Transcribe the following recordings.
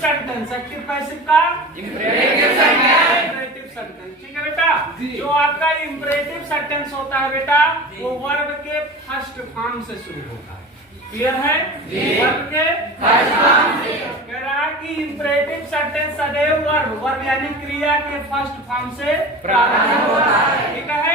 Sentence, active passive का imperative sentence. ठीक है बेटा, जो आपका इंपरेटिव सेंटेंस होता है बेटा वो वर्ब के फर्स्ट फॉर्म से शुरू होता है। क्लियर है? वर्ब के फर्स्ट फॉर्म से कह रहा है कि इंपरेटिव सेंटेंस सदैव वर्ब यानी क्रिया के फर्स्ट फॉर्म से प्रारंभ होता है। ठीक है?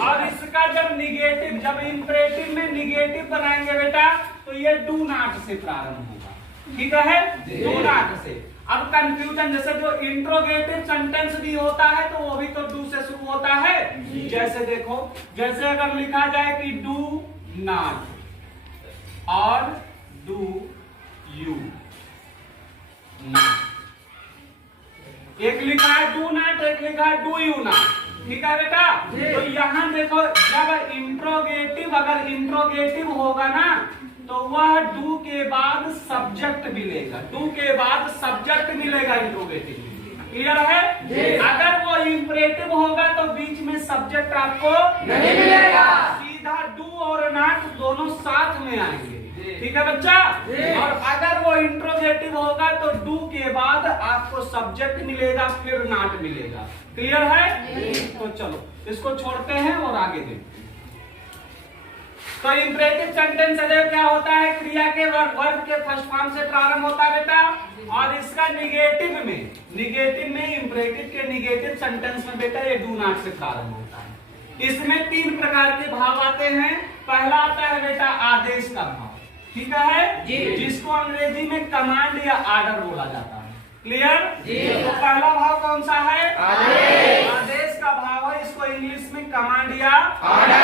और इसका जब निगेटिव, जब इंपरेटिव में निगेटिव बनाएंगे बेटा तो ये डू नॉट से प्रारंभ होगा। ठीक है? डू नॉट से। अब कंफ्यूजन, जैसे जो इंट्रोगेटिव सेंटेंस भी होता है तो वो भी तो डू से शुरू होता है। जैसे देखो, जैसे अगर लिखा जाए कि डू नॉट और डू यू नॉट, एक लिखा है डू नॉट, एक लिखा है डू यू नॉट। ठीक है बेटा? तो यहाँ देखो, जब इंट्रोगेटिव, अगर इंट्रोगेटिव होगा ना तो वह डू के बाद सब्जेक्ट मिलेगा, डू के बाद सब्जेक्ट मिलेगा इंट्रोगेटिव। क्लियर है? अगर वो इंपरेटिव होगा तो बीच में सब्जेक्ट आपको नहीं मिलेगा, सीधा डू और नॉट दोनों साथ में आएंगे। ठीक है बच्चा? और अगर वो इंट्रोगेटिव होगा तो डू के बाद आपको सब्जेक्ट मिलेगा, फिर नॉट मिलेगा। क्लियर है? तो चलो इसको छोड़ते हैं और आगे देखते हैं। तो इंपरेटिव सेंटेंस सदैव क्या होता है? क्रिया के वर्ब के फर्स्ट फॉर्म से प्रारंभ होता है बेटा। और इसका निगेटिव में इंपरेटिव के निगेटिव सेंटेंस में बेटा ये डू नॉट से प्रारंभ होता है। इसमें तीन प्रकार के भाव आते हैं। पहला आता है बेटा आदेश का भाव। ठीक है? जिसको अंग्रेजी में कमांड या आर्डर बोला जाता है। क्लियर? तो पहला भाव कौन सा है? आदेश का भाव है, इसको इंग्लिश में कमांड या ऑर्डर।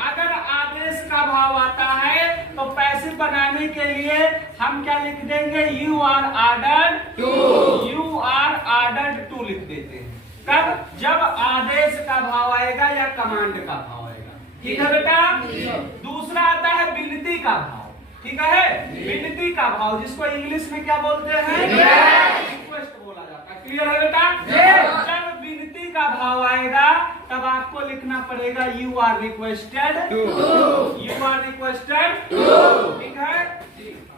अगर आदेश का भाव आता है तो पैसिव बनाने के लिए हम क्या लिख देंगे? You are ordered to, you are ordered to लिख देते हैं। कब? जब आदेश का भाव आएगा या कमांड का भाव आएगा। ठीक है बेटा? दूसरा आता है विनती का भाव। ठीक है? विनती का भाव, जिसको इंग्लिश में क्या बोलते हैं? रिक्वेस्ट बोला जाता है। क्लियर है बेटा? जब विनती का भाव आएगा तब आपको लिखना पड़ेगा you are requested to, you are requested to. ठीक है?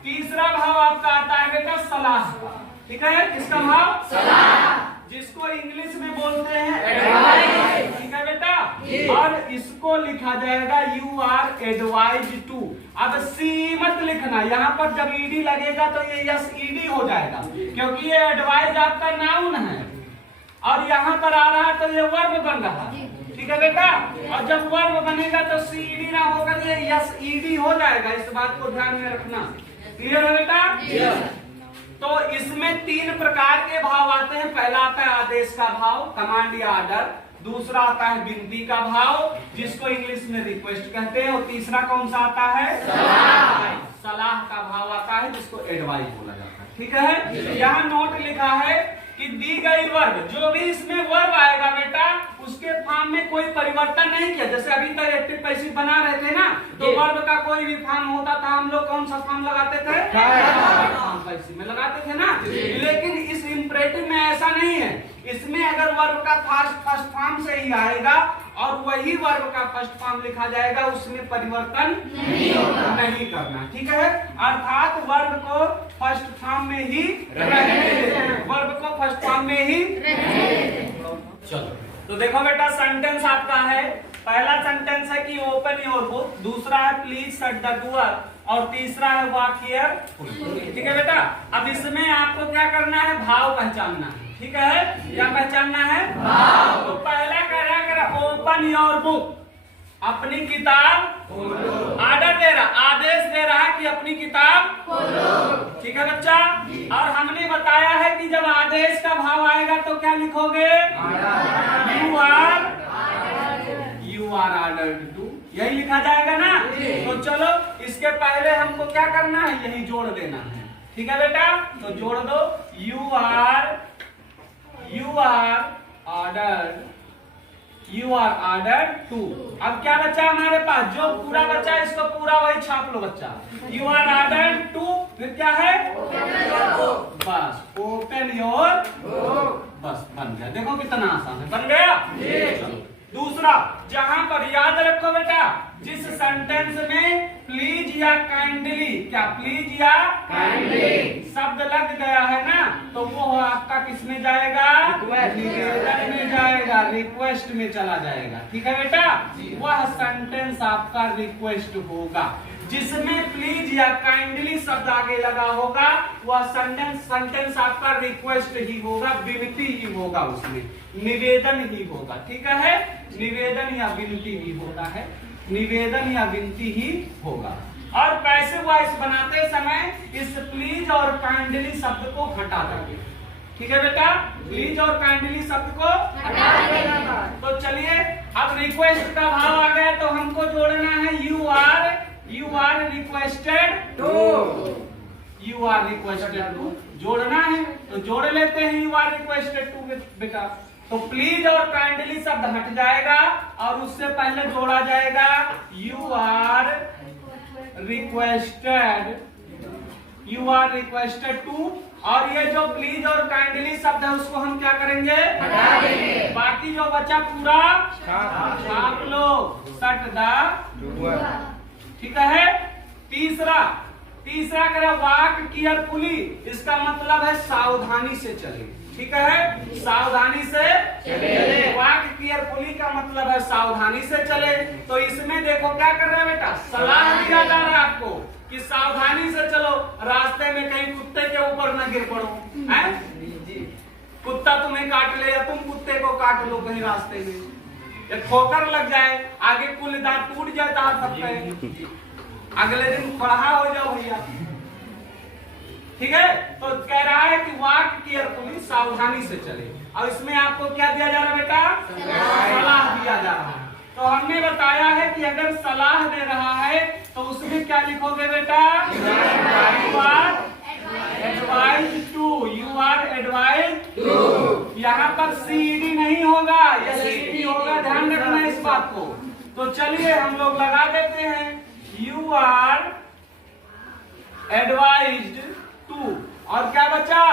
तीसरा भाव आपका आता है बेटा सलाह का। ठीक है? किसका भाव? सलाह, जिसको इंग्लिश में बोलते हैं एडवाइस। ठीक है बेटा? और इसको लिखा जाएगा यू आर एडवाइज टू। अब सी मत लिखना, यहाँ पर जब ईडी लगेगा तो ये यस ईडी हो जाएगा, क्योंकि ये एडवाइज आपका नाउन है और यहाँ पर आ रहा है तो ये वर्ब बन रहा है। ठीक है बेटा? और जब वर्ब बनेगा तो सी ईडी ना होगा, ये यस ईडी हो जाएगा। इस बात को ध्यान में रखना। क्लियर है बेटा? तो इसमें तीन प्रकार के भाव आते हैं। पहला आता है आदेश का भाव, कमांड या ऑर्डर। दूसरा आता है विनती का भाव, जिसको इंग्लिश में रिक्वेस्ट कहते हैं। और तीसरा कौन सा आता है? सलाह। सलाह का भाव आता है, जिसको एडवाइस बोला जाता है। ठीक है? यहाँ नोट लिखा है कि दी गई वर्ब, जो भी इसमें वर्ब आएगा बेटा उसके फॉर्म में कोई परिवर्तन नहीं किया। जैसे अभी तक एक्टिव पैसिव बना रहे थे ना, तो वर्ब का कोई भी फॉर्म होता था, हम लोग कौन सा फॉर्म लगाते थे? पैसिव में लगाते थे ना। लेकिन इस इंपरेटिव में ऐसा नहीं है। इसमें अगर वर्ब का फर्स्ट फॉर्म से ही आएगा और वही वर्ब का फर्स्ट फॉर्म लिखा जाएगा, उसमें परिवर्तन नहीं करना। ठीक है? अर्थात वर्ब को फर्स्ट फॉर्म में ही रहने देते, वर्ब को फर्स्ट फॉर्म में ही रहने देते। चलो तो देखो बेटा, सेंटेंस आपका है। पहला सेंटेंस है कि ओपन योर बुक, दूसरा है प्लीज शट द डोर, और तीसरा है वॉक हियर। ठीक है बेटा? अब इसमें आपको क्या करना है? भाव पहचानना है। ठीक है? क्या पहचानना है? भाव। तो पहला कह रहा है ओपन योर बुक, अपनी किताब खोलो। आर्डर दे रहा, आदेश दे रहा है कि अपनी किताब खोलो। ठीक है बच्चा? और हमने बताया है कि जब आदेश का भाव आएगा तो क्या लिखोगे? यू आर ऑर्डर्ड टू, यही लिखा जाएगा ना। तो चलो इसके पहले हमको क्या करना है? यही जोड़ देना है। ठीक है बेटा? तो जोड़ दो यू आर ऑर्डर्ड टू। अब क्या बच्चा हमारे पास? जो पूरा बच्चा इसको पूरा वही छाप लो बच्चा। यू आर ऑर्डर्ड टू, फिर क्या है? बस ओपन योर, बस बन गया। देखो कितना आसान है, बन गया। चलो दूसरा, जहां पर याद रखो बेटा, जिस सेंटेंस में प्लीज या काइंडली, क्या प्लीज या काइंडली शब्द लग गया है ना, आपका किस में जाएगा? निवेदन में जाएगा, रिक्वेस्ट में चला जाएगा। ठीक है बेटा, वह सेंटेंस आपका रिक्वेस्ट होगा जिसमें प्लीज या काइंडली शब्द आगे लगा होगा। वह सेंटेंस आपका रिक्वेस्ट ही होगा, विनती ही होगा, उसमें निवेदन ही होगा। ठीक है, निवेदन या विनती ही होता है, निवेदन या विनती ही होगा। और पैसिव वॉइस बनाते समय इस प्लीज और काइंडली शब्द को हटा देंगे। ठीक है बेटा, प्लीज और काइंडली शब्द को हटा देंगे। तो चलिए अब रिक्वेस्ट का भाव आ गया तो हमको जोड़ना है you are requested to, you are requested to जोड़ना है तो जोड़ लेते हैं यू आर रिक्वेस्टेड टू बेटा। तो प्लीज और काइंडली शब्द हट जाएगा और उससे पहले जोड़ा जाएगा यू आर रिक्वेस्टेड टू। और ये जो प्लीज और काइंडली शब्द है उसको हम क्या करेंगे? हटा देंगे। बाकी जो बचा पूरा छाप लो, सट द। ठीक है, तीसरा करें वाक केयरफुली, इसका मतलब है सावधानी से चले। ठीक है, सावधानी से चले। वाक केयरफुली का मतलब है सावधानी से चले। तो इसमें देखो क्या कर रहा है बेटा, सलाह दिया जा रहा है आपको कि सावधानी से चलो, रास्ते में कहीं कुत्ते के ऊपर न गिर पड़ो, हैं? कुत्ता तुम्हें काट ले या तुम कुत्ते को काट लो कहीं रास्ते में, एक ठोकर लग जाए, आगे कुल दांत टूट जाए तो सकते अगले दिन खड़ा हो जाओ भैया। ठीक है, तो कह रहा है कि वाक केयरफुली, सावधानी से चले। और इसमें आपको क्या दिया जा रहा है बेटा? सलाह दिया जा रहा है। तो हमने बताया है कि अगर सलाह दे रहा है तो उसमें क्या लिखोगे बेटा? You are advise to, you are advise to. यहाँ पर सीडी नहीं होगा, यह सीडी होगा, ध्यान रखना इस बात को। तो चलिए हम लोग लगा देते हैं यू आर एडवाइज्ड टू। और क्या बचा?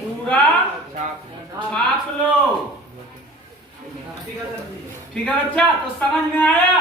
पूरा छाप लो। ठीक है बच्चा, तो समझ में आया?